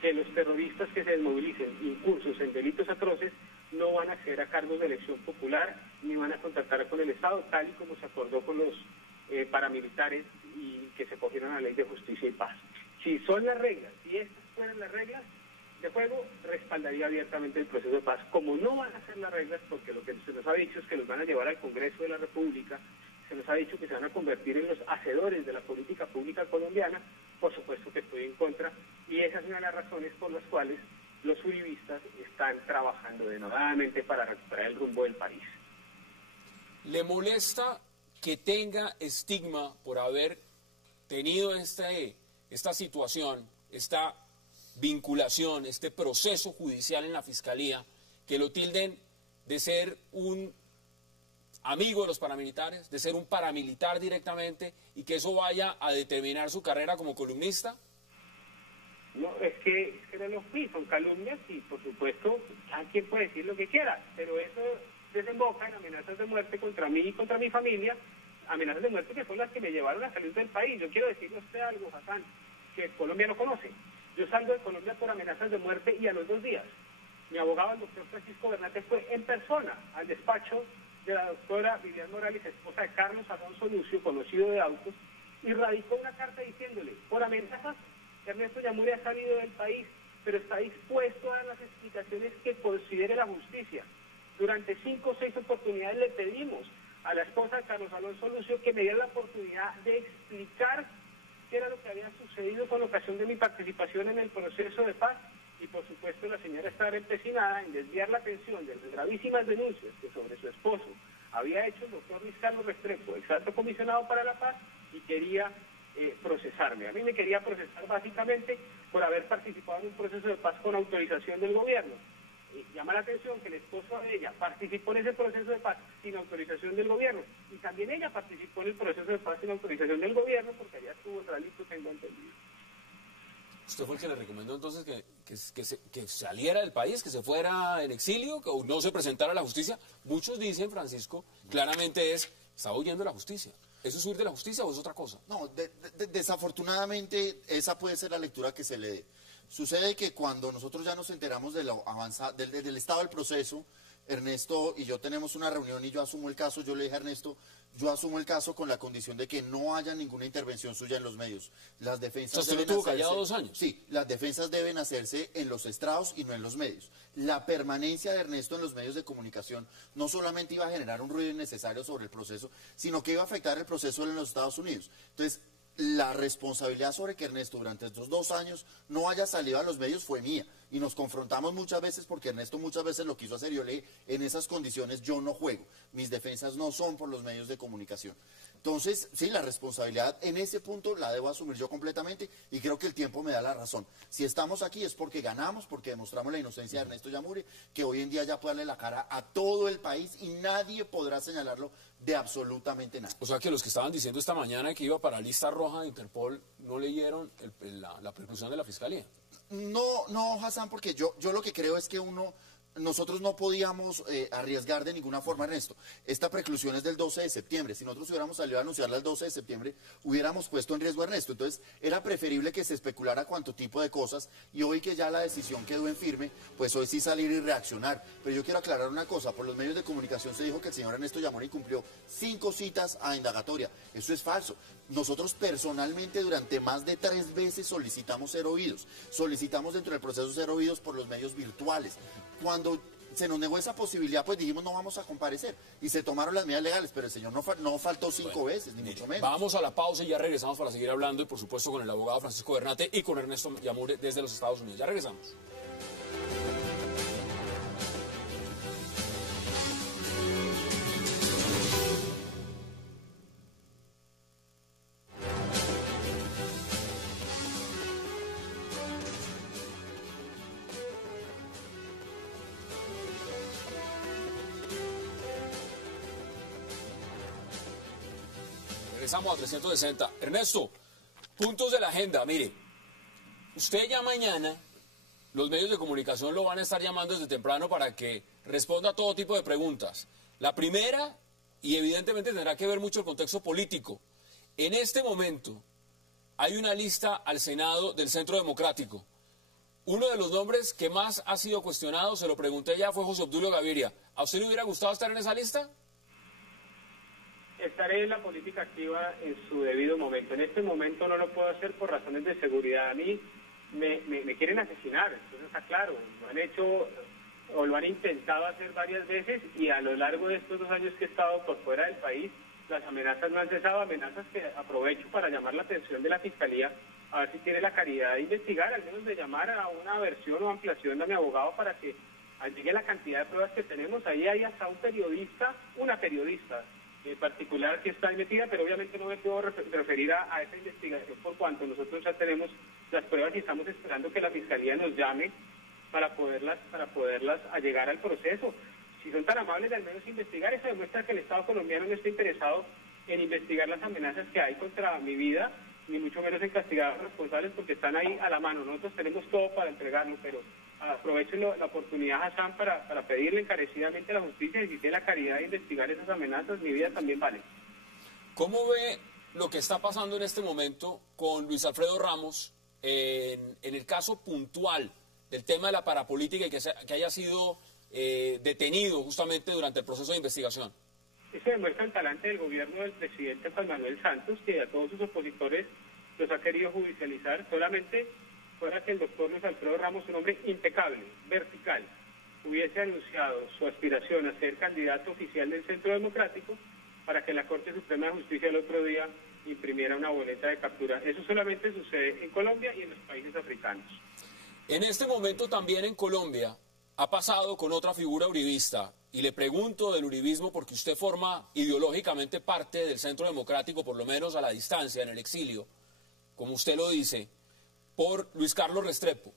que los terroristas que se desmovilicen incursos en delitos atroces no van a acceder a cargos de elección popular ni van a contactar con el Estado, tal y como se acordó con los paramilitares y que se cogieron a la Ley de Justicia y Paz. Si son las reglas, si estas fueran las reglas de juego, respaldaría abiertamente el proceso de paz. Como no van a ser las reglas, porque lo que se nos ha dicho es que los van a llevar al Congreso de la República, se nos ha dicho que se van a convertir en los hacedores de la política pública colombiana, por supuesto que estoy en contra, y esa es una de las razones por las cuales los uribistas están trabajando denodadamente para recuperar el rumbo del país. ¿Le molesta que tenga estigma por haber tenido esta situación, esta vinculación, este proceso judicial en la Fiscalía, que lo tilden de ser un amigo de los paramilitares, de ser un paramilitar directamente, y que eso vaya a determinar su carrera como columnista? No, es que no lo fui, son calumnias y por supuesto cada quien puede decir lo que quiera, pero eso desemboca en amenazas de muerte contra mí y contra mi familia, amenazas de muerte que son las que me llevaron a salir del país. Yo quiero decirle a usted algo, Hassan, que Colombia no conoce. Yo salgo de Colombia por amenazas de muerte y a los 2 días mi abogado, el doctor Francisco Bernate, fue en persona al despacho de la doctora Vivian Morales, esposa de Carlos Alonso Lucio, conocido de autos, y radicó una carta diciéndole, por amenazas, Ernesto Yamure ha salido del país, pero está dispuesto a dar las explicaciones que considere la justicia. Durante 5 o 6 oportunidades le pedimos a la esposa de Carlos Alonso Lucio que me diera la oportunidad de explicar qué era lo que había sucedido con ocasión de mi participación en el proceso de paz, y por supuesto la señora estaba empecinada en desviar la atención de las gravísimas denuncias que sobre su esposo había hecho el doctor Luis Carlos Restrepo, ex alto comisionado para la paz, y quería procesarme. A mí me quería procesar básicamente por haber participado en un proceso de paz con autorización del gobierno. Llama la atención que el esposo de ella participó en ese proceso de paz sin autorización del gobierno, y también ella participó en el proceso de paz sin autorización del gobierno porque allá estuvo Tralito, tengo entendido. ¿Usted fue el que le recomendó entonces que saliera del país, que se fuera en exilio, que no se presentara a la justicia? Muchos dicen, Francisco, claramente está huyendo de la justicia. ¿Eso es huir de la justicia o es otra cosa? No, desafortunadamente esa puede ser la lectura que se le dé. Sucede que cuando nosotros ya nos enteramos de del estado del proceso, Ernesto y yo tenemos una reunión y yo asumo el caso. Yo le dije a Ernesto, yo asumo el caso con la condición de que no haya ninguna intervención suya en los medios. Las defensas ¿Usted lo tuvo callado 2 años? Sí, las defensas deben hacerse en los estrados y no en los medios. La permanencia de Ernesto en los medios de comunicación no solamente iba a generar un ruido innecesario sobre el proceso, sino que iba a afectar el proceso en los Estados Unidos. Entonces, la responsabilidad sobre que Ernesto durante estos 2 años no haya salido a los medios fue mía. Y nos confrontamos muchas veces porque Ernesto muchas veces lo quiso hacer. Yo le dije, en esas condiciones yo no juego. Mis defensas no son por los medios de comunicación. Entonces, sí, la responsabilidad en ese punto la debo asumir yo completamente y creo que el tiempo me da la razón. Si estamos aquí es porque ganamos, porque demostramos la inocencia de Ernesto Yamure, que hoy en día ya puede darle la cara a todo el país y nadie podrá señalarlo de absolutamente nada. O sea que los que estaban diciendo esta mañana que iba para lista roja de Interpol no leyeron la preclusión de la Fiscalía. No, Hassan, porque yo lo que creo es que nosotros no podíamos arriesgar de ninguna forma, Ernesto. Esta preclusión es del 12 de septiembre. Si nosotros hubiéramos salido a anunciarla el 12 de septiembre, hubiéramos puesto en riesgo a Ernesto. Entonces, era preferible que se especulara cuánto tipo de cosas. Y hoy que ya la decisión quedó en firme, pues hoy sí salir y reaccionar. Pero yo quiero aclarar una cosa. Por los medios de comunicación se dijo que el señor Ernesto Yamure cumplió 5 citas a indagatoria. Eso es falso. Nosotros personalmente durante más de 3 veces solicitamos ser oídos. Solicitamos dentro del proceso ser oídos por los medios virtuales. Cuando se nos negó esa posibilidad, pues dijimos no vamos a comparecer. Y se tomaron las medidas legales, pero el señor no faltó 5 veces, ni mucho menos. Vamos a la pausa y ya regresamos para seguir hablando, y por supuesto con el abogado Francisco Bernate y con Ernesto Yamure desde los Estados Unidos. Ya regresamos. Regresamos a 360. Ernesto, puntos de la agenda. Mire, usted ya mañana, los medios de comunicación lo van a estar llamando desde temprano para que responda a todo tipo de preguntas. La primera, y evidentemente tendrá que ver mucho el contexto político. En este momento hay una lista al Senado del Centro Democrático. Uno de los nombres que más ha sido cuestionado, se lo pregunté ya, fue José Obdulio Gaviria. ¿A usted le hubiera gustado estar en esa lista? Estaré en la política activa en su debido momento. En este momento no lo puedo hacer por razones de seguridad. A mí me quieren asesinar, eso está claro. Lo han hecho o lo han intentado hacer varias veces, y a lo largo de estos 2 años que he estado por fuera del país, las amenazas no han cesado, amenazas que aprovecho para llamar la atención de la Fiscalía, a ver si tiene la caridad de investigar, al menos de llamar a una versión o ampliación de mi abogado para que llegue la cantidad de pruebas que tenemos. Ahí hay hasta una periodista particular que está metida, pero obviamente no me puedo referir a esa investigación por cuanto nosotros ya tenemos las pruebas y estamos esperando que la Fiscalía nos llame para poderlas allegar al proceso. Si son tan amables de al menos investigar, eso demuestra que el Estado colombiano no está interesado en investigar las amenazas que hay contra mi vida, ni mucho menos en castigar a los responsables porque están ahí a la mano. Nosotros tenemos todo para entregarlo, pero aprovecho la oportunidad, Hassan, para pedirle encarecidamente a la justicia y si tiene la caridad de investigar esas amenazas, mi vida también vale. ¿Cómo ve lo que está pasando en este momento con Luis Alfredo Ramos en el caso puntual del tema de la parapolítica y que haya sido detenido justamente durante el proceso de investigación? Eso demuestra el talante del gobierno del presidente Juan Manuel Santos, que a todos sus opositores los ha querido judicializar. Solamente fuera que el doctor Luis Alfredo Ramos, un hombre impecable, vertical, hubiese anunciado su aspiración a ser candidato oficial del Centro Democrático para que la Corte Suprema de Justicia el otro día imprimiera una boleta de captura. Eso solamente sucede en Colombia y en los países africanos. En este momento también en Colombia ha pasado con otra figura uribista, y le pregunto del uribismo porque usted forma ideológicamente parte del Centro Democrático, por lo menos a la distancia, en el exilio, como usted lo dice, por Luis Carlos Restrepo.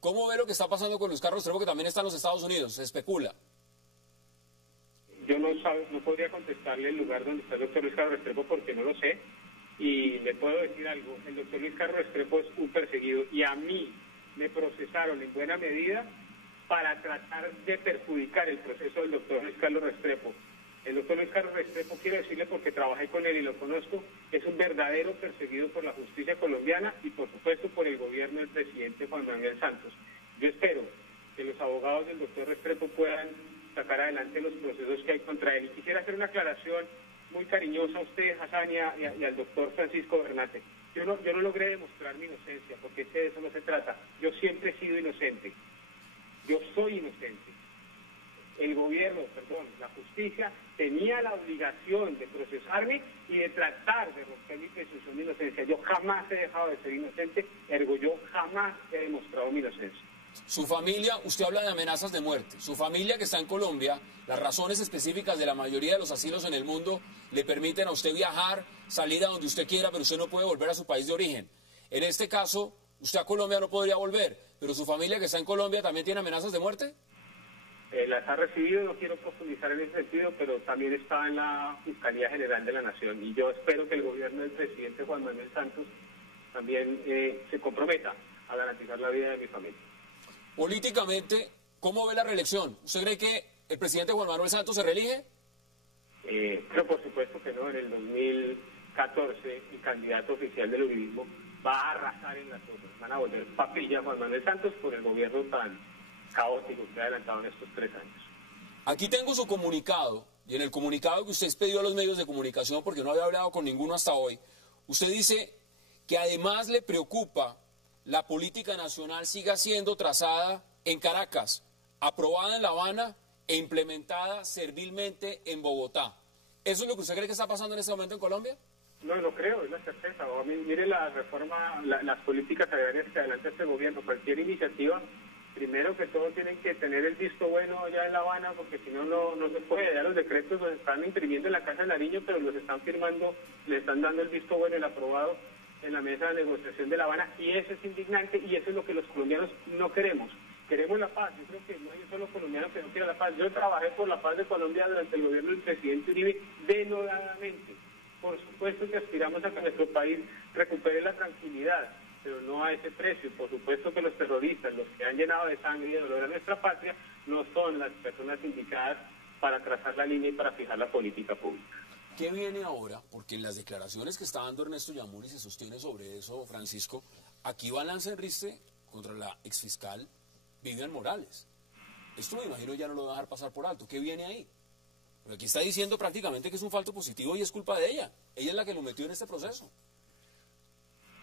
¿Cómo ve lo que está pasando con Luis Carlos Restrepo, que también está en los Estados Unidos? Se especula. Yo no podría contestarle el lugar donde está el doctor Luis Carlos Restrepo porque no lo sé, y le puedo decir algo. El doctor Luis Carlos Restrepo es un perseguido y a mí me procesaron en buena medida para tratar de perjudicar el proceso del doctor Luis Carlos Restrepo. El doctor Luis Carlos Restrepo, quiero decirle porque trabajé con él y lo conozco, es un verdadero perseguido por la justicia colombiana y por supuesto por el gobierno del presidente Juan Manuel Santos. Yo espero que los abogados del doctor Restrepo puedan sacar adelante los procesos que hay contra él. Y quisiera hacer una aclaración muy cariñosa a usted, Hassan, y al doctor Francisco Bernate. Yo no logré demostrar mi inocencia, porque de eso no se trata. Yo siempre he sido inocente. Yo soy inocente. El gobierno, la justicia tenía la obligación de procesarme y de tratar de romper mi presunción de inocencia. Yo jamás he dejado de ser inocente, ergo yo jamás he demostrado mi inocencia. Su familia, usted habla de amenazas de muerte. Su familia que está en Colombia, las razones específicas de la mayoría de los asilos en el mundo le permiten a usted viajar, salir a donde usted quiera, pero usted no puede volver a su país de origen. En este caso, usted a Colombia no podría volver, pero su familia que está en Colombia también tiene amenazas de muerte. Las ha recibido, no quiero profundizar en ese sentido, pero también está en la Fiscalía General de la Nación y yo espero que el gobierno del presidente Juan Manuel Santos también se comprometa a garantizar la vida de mi familia. Políticamente, ¿cómo ve la reelección? ¿Usted cree que el presidente Juan Manuel Santos se reelige? Pero por supuesto que no. En el 2014 el candidato oficial del uribismo va a arrasar en las urnas. Van a volver papilla a Juan Manuel Santos por el gobierno tan caótico que ha adelantado en estos 3 años. Aquí tengo su comunicado, y en el comunicado que usted expedió a los medios de comunicación, porque no había hablado con ninguno hasta hoy, usted dice que además le preocupa la política nacional siga siendo trazada en Caracas, aprobada en La Habana e implementada servilmente en Bogotá. ¿Eso es lo que usted cree que está pasando en este momento en Colombia? No, no creo, es la certeza. Mire la reforma, las políticas agrarias que adelanta este gobierno. Cualquier iniciativa, primero que todo tienen que tener el visto bueno allá en La Habana, porque si no, no se puede. Ya los decretos los están imprimiendo en la Casa de Nariño, pero los están firmando, le están dando el visto bueno, el aprobado en la mesa de negociación de La Habana, y eso es indignante y eso es lo que los colombianos no queremos. Queremos la paz. Yo creo que no hay un solo colombiano que no quiera la paz. Yo trabajé por la paz de Colombia durante el gobierno del presidente Uribe denodadamente. Por supuesto que aspiramos a que nuestro país recupere la tranquilidad, pero no a ese precio. Por supuesto que los terroristas, los que han llenado de sangre y de dolor a nuestra patria, no son las personas indicadas para trazar la línea y para fijar la política pública. ¿Qué viene ahora? Porque en las declaraciones que está dando Ernesto Yamuri se sostiene sobre eso, Francisco. Aquí va lanza en riste contra la exfiscal Vivian Morales. Esto me imagino ya no lo va a dejar pasar por alto. ¿Qué viene ahí? Pero aquí está diciendo prácticamente que es un falso positivo y es culpa de ella. Ella es la que lo metió en este proceso.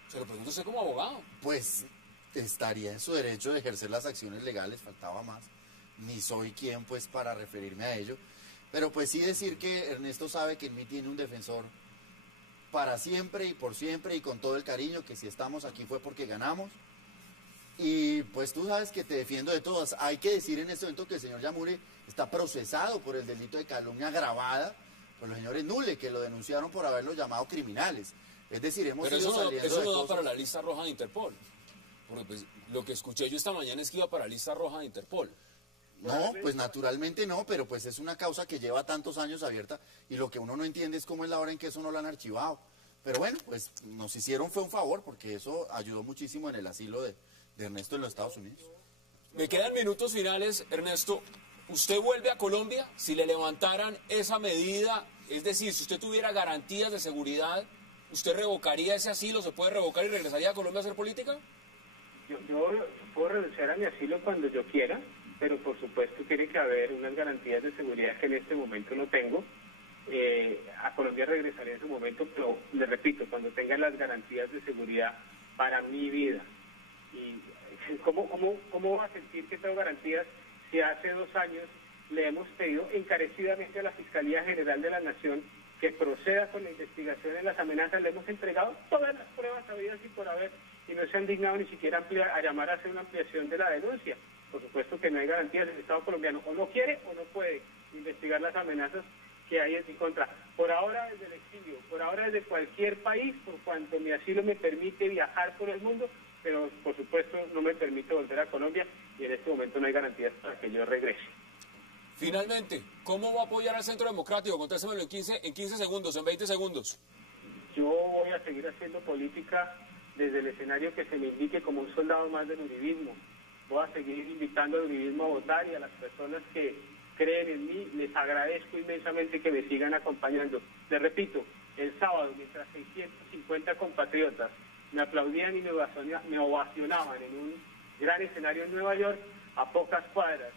Se lo pregunto usted como abogado. Pues estaría en su derecho de ejercer las acciones legales, faltaba más. Ni soy quien pues para referirme a ello. Pero pues sí decir que Ernesto sabe que en mí tiene un defensor para siempre y por siempre y con todo el cariño, que si estamos aquí fue porque ganamos. Y pues tú sabes que te defiendo de todas. Hay que decir en este momento que el señor Yamuri está procesado por el delito de calumnia agravada por los señores Nule, que lo denunciaron por haberlos llamado criminales. Es decir, hemos Pero ido eso saliendo de no va cosas. para la lista roja de Interpol. Porque pues, lo que escuché yo esta mañana es que iba para la lista roja de Interpol. No, pues naturalmente no, pero pues es una causa que lleva tantos años abierta y lo que uno no entiende es cómo es la hora en que eso no lo han archivado. Pero bueno, pues nos hicieron fue un favor porque eso ayudó muchísimo en el asilo de Ernesto en los Estados Unidos. Me quedan minutos finales, Ernesto. ¿Usted vuelve a Colombia si le levantaran esa medida? Es decir, si usted tuviera garantías de seguridad, ¿usted revocaría ese asilo? ¿Se puede revocar y regresaría a Colombia a hacer política? Yo puedo renunciar a mi asilo cuando yo quiera, pero por supuesto tiene que haber unas garantías de seguridad que en este momento no tengo. A Colombia regresaré en su momento, pero le repito, cuando tenga las garantías de seguridad para mi vida. ¿Y cómo va a sentir que tengo garantías si hace 2 años le hemos pedido encarecidamente a la Fiscalía General de la Nación que proceda con la investigación de las amenazas? Le hemos entregado todas las pruebas habidas y por haber, y no se han dignado ni siquiera a llamar a hacer una ampliación de la denuncia. Por supuesto que no hay garantías del Estado colombiano, o no quiere o no puede investigar las amenazas que hay en mi contra. Por ahora desde el exilio, por ahora desde cualquier país, por cuanto mi asilo me permite viajar por el mundo, pero por supuesto no me permite volver a Colombia y en este momento no hay garantías para que yo regrese. Finalmente, ¿cómo va a apoyar al Centro Democrático? Contéstemelo en 15 segundos, en 20 segundos. Yo voy a seguir haciendo política desde el escenario que se me indique como un soldado más del uribismo. Voy a seguir invitando al uribismo a votar y a las personas que creen en mí, les agradezco inmensamente que me sigan acompañando. Les repito, el sábado, mientras 650 compatriotas me aplaudían y me ovacionaban en un gran escenario en Nueva York, a pocas cuadras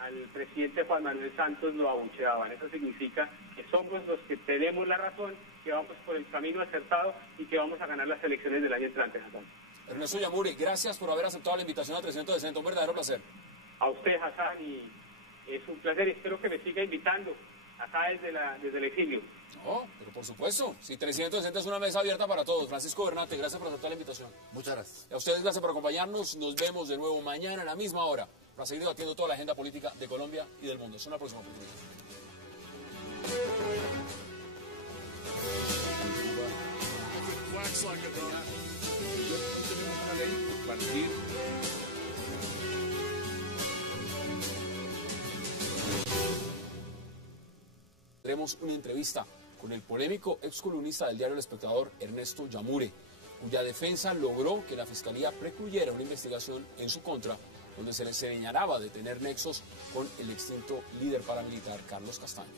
al presidente Juan Manuel Santos lo abucheaban. Eso significa que somos los que tenemos la razón, que vamos por el camino acertado y que vamos a ganar las elecciones del año entrante, Hassan. Ernesto Yamure, gracias por haber aceptado la invitación a 360, un verdadero placer. A usted, Hassan, y es un placer y espero que me siga invitando acá desde el exilio. No, pero por supuesto, si 360 es una mesa abierta para todos. Francisco Bernate, gracias por aceptar la invitación. Muchas gracias. A ustedes gracias por acompañarnos, nos vemos de nuevo mañana a la misma hora para seguir debatiendo toda la agenda política de Colombia y del mundo. Hasta una próxima oportunidad. Tendremos una entrevista con el polémico excolumnista del diario El Espectador, Ernesto Yamure, cuya defensa logró que la Fiscalía precluyera una investigación en su contra, donde se le señalaba de tener nexos con el extinto líder paramilitar Carlos Castaño.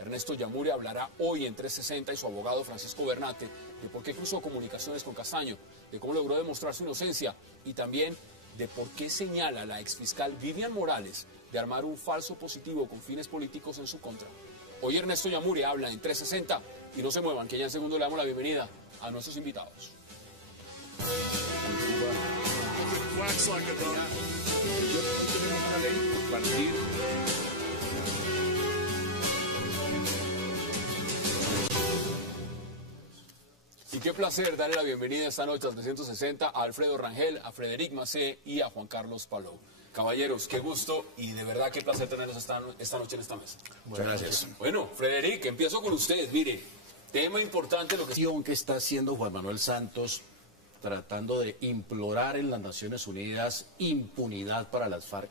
Ernesto Yamure hablará hoy en 360 y su abogado Francisco Bernate de por qué cruzó comunicaciones con Castaño, de cómo logró demostrar su inocencia y también de por qué señala a la exfiscal Vivian Morales de armar un falso positivo con fines políticos en su contra. Hoy Ernesto Yamure habla en 360 y no se muevan, que ya en segundo le damos la bienvenida a nuestros invitados. Y qué placer darle la bienvenida esta noche a 360 a Alfredo Rangel, a Frederic Macé y a Juan Carlos Palou. Caballeros, qué gusto y de verdad qué placer tenerlos esta noche en esta mesa. Muchas gracias. Bueno, Frederic, empiezo con usted. Mire, tema importante lo que Está haciendo Juan Manuel Santos tratando de implorar en las Naciones Unidas impunidad para las FARC.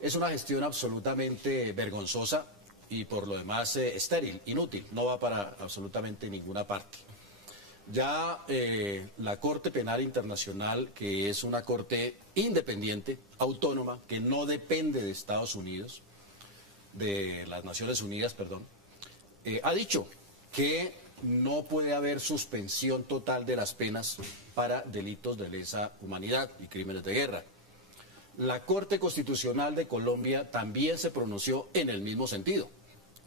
Es una gestión absolutamente vergonzosa y por lo demás estéril, inútil, no va para absolutamente ninguna parte. Ya la Corte Penal Internacional, que es una corte independiente, autónoma, que no depende de Estados Unidos, de las Naciones Unidas, perdón, ha dicho que no puede haber suspensión total de las penas para delitos de lesa humanidad y crímenes de guerra. La Corte Constitucional de Colombia también se pronunció en el mismo sentido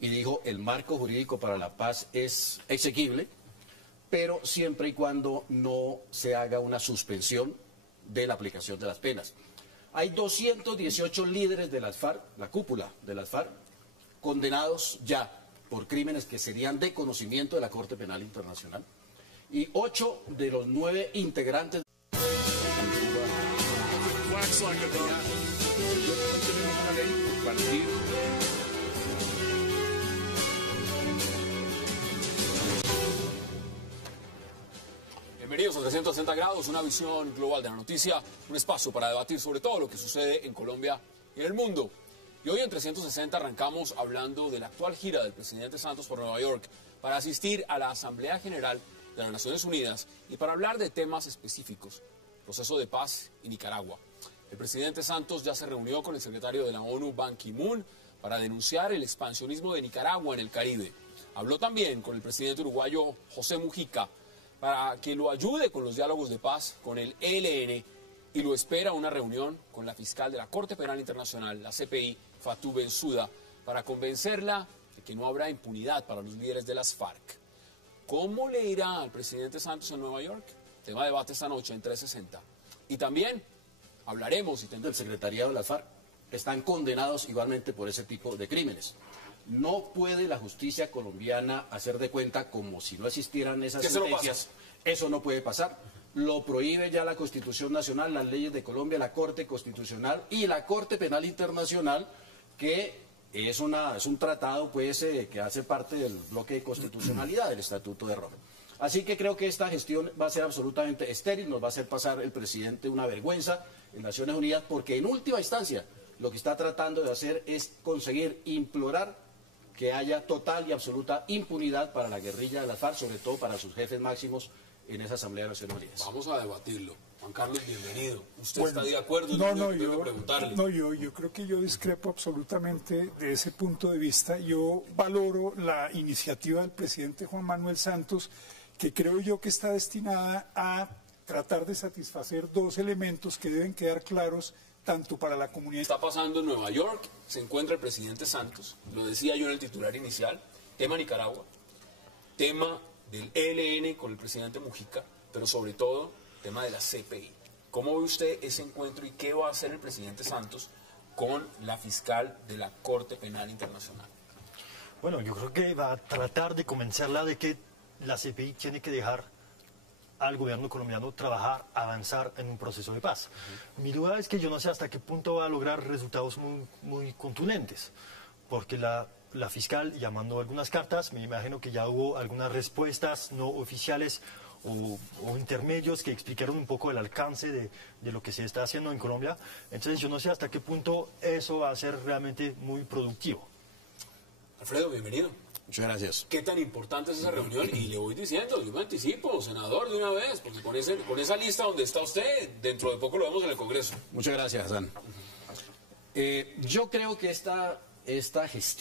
y dijo el marco jurídico para la paz es exequible, pero siempre y cuando no se haga una suspensión de la aplicación de las penas. Hay 218 líderes de las FARC, la cúpula de las FARC, condenados ya por crímenes que serían de conocimiento de la Corte Penal Internacional, y 8 de los 9 integrantes Bienvenidos a 360 grados, una visión global de la noticia, un espacio para debatir sobre todo lo que sucede en Colombia y en el mundo. Y hoy en 360 arrancamos hablando de la actual gira del presidente Santos por Nueva York para asistir a la Asamblea General de las Naciones Unidas y para hablar de temas específicos, proceso de paz y Nicaragua. El presidente Santos ya se reunió con el secretario de la ONU, Ban Ki-moon, para denunciar el expansionismo de Nicaragua en el Caribe. Habló también con el presidente uruguayo José Mujica para que lo ayude con los diálogos de paz con el ELN y lo espera una reunión con la fiscal de la Corte Penal Internacional, la CPI, Fatou Bensouda, para convencerla de que no habrá impunidad para los líderes de las FARC. ¿Cómo le irá al presidente Santos en Nueva York? Tema de debate esta noche en 360. Y también hablaremos del secretariado de las FARC. Están condenados igualmente por ese tipo de crímenes. No puede la justicia colombiana hacer de cuenta como si no existieran esas sentencias. Eso no puede pasar. Lo prohíbe ya la Constitución Nacional, las leyes de Colombia, la Corte Constitucional y la Corte Penal Internacional, que es un tratado pues, que hace parte del bloque de constitucionalidad del Estatuto de Roma. Así que creo que esta gestión va a ser absolutamente estéril, nos va a hacer pasar el presidente una vergüenza en Naciones Unidas, porque en última instancia lo que está tratando de hacer es conseguir implorar que haya total y absoluta impunidad para la guerrilla de las FARC, sobre todo para sus jefes máximos en esa Asamblea de Naciones Unidas. Vamos a debatirlo. Juan Carlos, bienvenido. ¿Usted está de acuerdo? Yo creo que yo discrepo absolutamente de ese punto de vista. Yo valoro la iniciativa del presidente Juan Manuel Santos, que creo yo que está destinada a tratar de satisfacer dos elementos que deben quedar claros tanto para la comunidad. Está pasando en Nueva York, se encuentra el presidente Santos, lo decía yo en el titular inicial, tema Nicaragua, tema del ELN con el presidente Mujica, pero sobre todo tema de la CPI. ¿Cómo ve usted ese encuentro y qué va a hacer el presidente Santos con la fiscal de la Corte Penal Internacional? Bueno, yo creo que va a tratar de convencerla de que la CPI tiene que dejar al gobierno colombiano trabajar, avanzar en un proceso de paz. Mi duda es que yo no sé hasta qué punto va a lograr resultados muy contundentes, porque la fiscal, llamando algunas cartas, me imagino que ya hubo algunas respuestas no oficiales o intermedios que explicaron un poco el alcance de lo que se está haciendo en Colombia. Entonces yo no sé hasta qué punto eso va a ser realmente muy productivo. Alfredo, bienvenido. Muchas gracias. ¿Qué tan importante es esa reunión? Y le voy diciendo, yo me anticipo, senador, de una vez, porque con esa lista donde está usted, dentro de poco lo vemos en el Congreso. Muchas gracias, Hassan. Yo creo que esta gestión